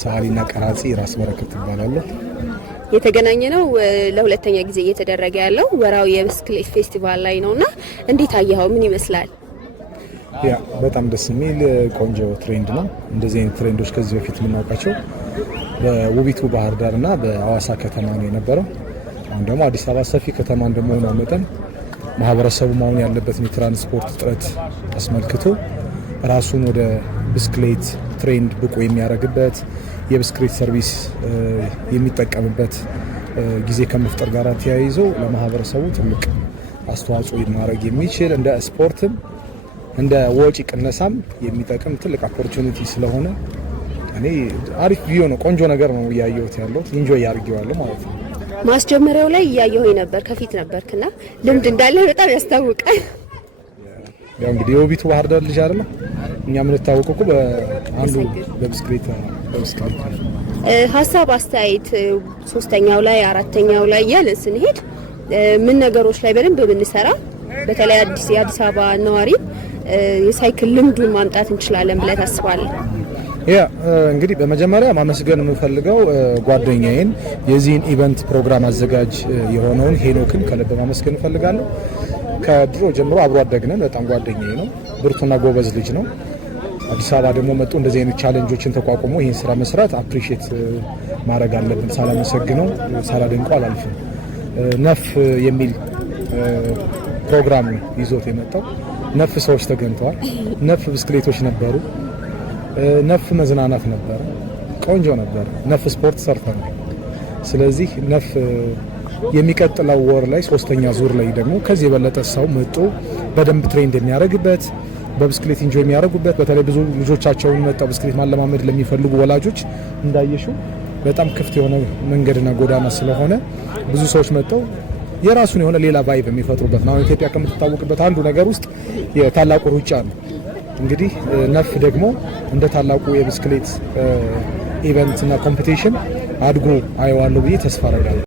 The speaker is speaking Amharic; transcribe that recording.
ሰዓሊና ቀራጺ ራስ በረከት ይባላል። የተገናኘ ነው ለሁለተኛ ጊዜ እየተደረገ ያለው ወራው የብስክሌት ፌስቲቫል ላይ ነውና እንዴት አየኸው? ምን ይመስላል? ያ በጣም ደስ የሚል ቆንጆ ትሬንድ ነው። እንደዚህ አይነት ትሬንዶች ከዚህ በፊት የምናውቃቸው በውቢቱ ባህር ዳርና በአዋሳ ከተማ ነው የነበረው። አሁን ደግሞ አዲስ አበባ ሰፊ ከተማ እንደመሆኑ መጠን ማህበረሰቡ አሁን ያለበትን የትራንስፖርት እጥረት አስመልክቶ ራሱን ወደ ብስክሌት ትሬንድ ብቁ የሚያደርግበት የብስክሌት ሰርቪስ የሚጠቀምበት ጊዜ ከመፍጠር ጋር ተያይዞ ለማህበረሰቡ ትልቅ አስተዋጽኦ ማድረግ የሚችል እንደ ስፖርትም እንደ ወጪ ቅነሳም የሚጠቅም ትልቅ ኦፖርቹኒቲ ስለሆነ እኔ አሪፍ ቪዲዮ ነው፣ ቆንጆ ነገር ነው ያየሁት ያለሁት ኢንጆይ ያርገዋለሁ ማለት ነው። ማስጀመሪያው ላይ ያየሁኝ ነበር፣ ከፊት ነበርክና ልምድ እንዳለ በጣም ያስታውቃል። ያው እንግዲህ የውቢቱ ባህር ዳር ልጅ አይደለም እኛ የምንታወቀው እኮ በአንዱ በብስክሌት ሀሳብ አስተያየት ሶስተኛው ላይ አራተኛው ላይ ያለን ስንሄድ ምን ነገሮች ላይ በደንብ ብንሰራ በተለይ የአዲስ አበባ ነዋሪ የሳይክል ልምዱን ማምጣት እንችላለን ብለህ ታስባለህ? ያ እንግዲህ በመጀመሪያ ማመስገን የምፈልገው ጓደኛዬን የዚህን ኢቨንት ፕሮግራም አዘጋጅ የሆነውን ሄኖክን ከልብ ማመስገን እፈልጋለሁ። ከድሮ ጀምሮ አብሮ አደግነን፣ በጣም ጓደኛዬ ነው። ብርቱና ጎበዝ ልጅ ነው። አዲስ አበባ ደግሞ መጥቶ እንደዚህ አይነት ቻሌንጆችን ተቋቁሞ ይህን ስራ መስራት አፕሪሺየት ማድረግ አለብን። ሳላመሰግነው ሳላደንቀው አላልፍም። ነፍ የሚል ፕሮግራም ይዞት የመጣው ነፍ ሰዎች ተገኝተዋል። ነፍ ብስክሌቶች ነበሩ። ነፍ መዝናናት ነበር። ቆንጆ ነበር። ነፍ ስፖርት ሰርተናል። ስለዚህ ነፍ የሚቀጥለው ወር ላይ ሶስተኛ ዙር ላይ ደግሞ ከዚህ የበለጠ ሰው መጥቶ በደንብ ትሬንድ የሚያደርግበት በብስክሌት ኢንጆይ የሚያደርጉበት በተለይ ብዙ ልጆቻቸውን መጣው ብስክሌት ማለማመድ ለሚፈልጉ ወላጆች እንዳየሽው በጣም ክፍት የሆነ መንገድና ጎዳና ስለሆነ ብዙ ሰዎች መጥተው የራሱን የሆነ ሌላ ቫይብ የሚፈጥሩበት ነው። ኢትዮጵያ ከምትታወቅበት አንዱ ነገር ውስጥ የታላቁ ሩጫ ነው። እንግዲህ ነፍ ደግሞ እንደ ታላቁ የብስክሌት ኢቨንት እና ኮምፒቲሽን አድጎ አየዋለሁ ብዬ ተስፋ አደርጋለሁ።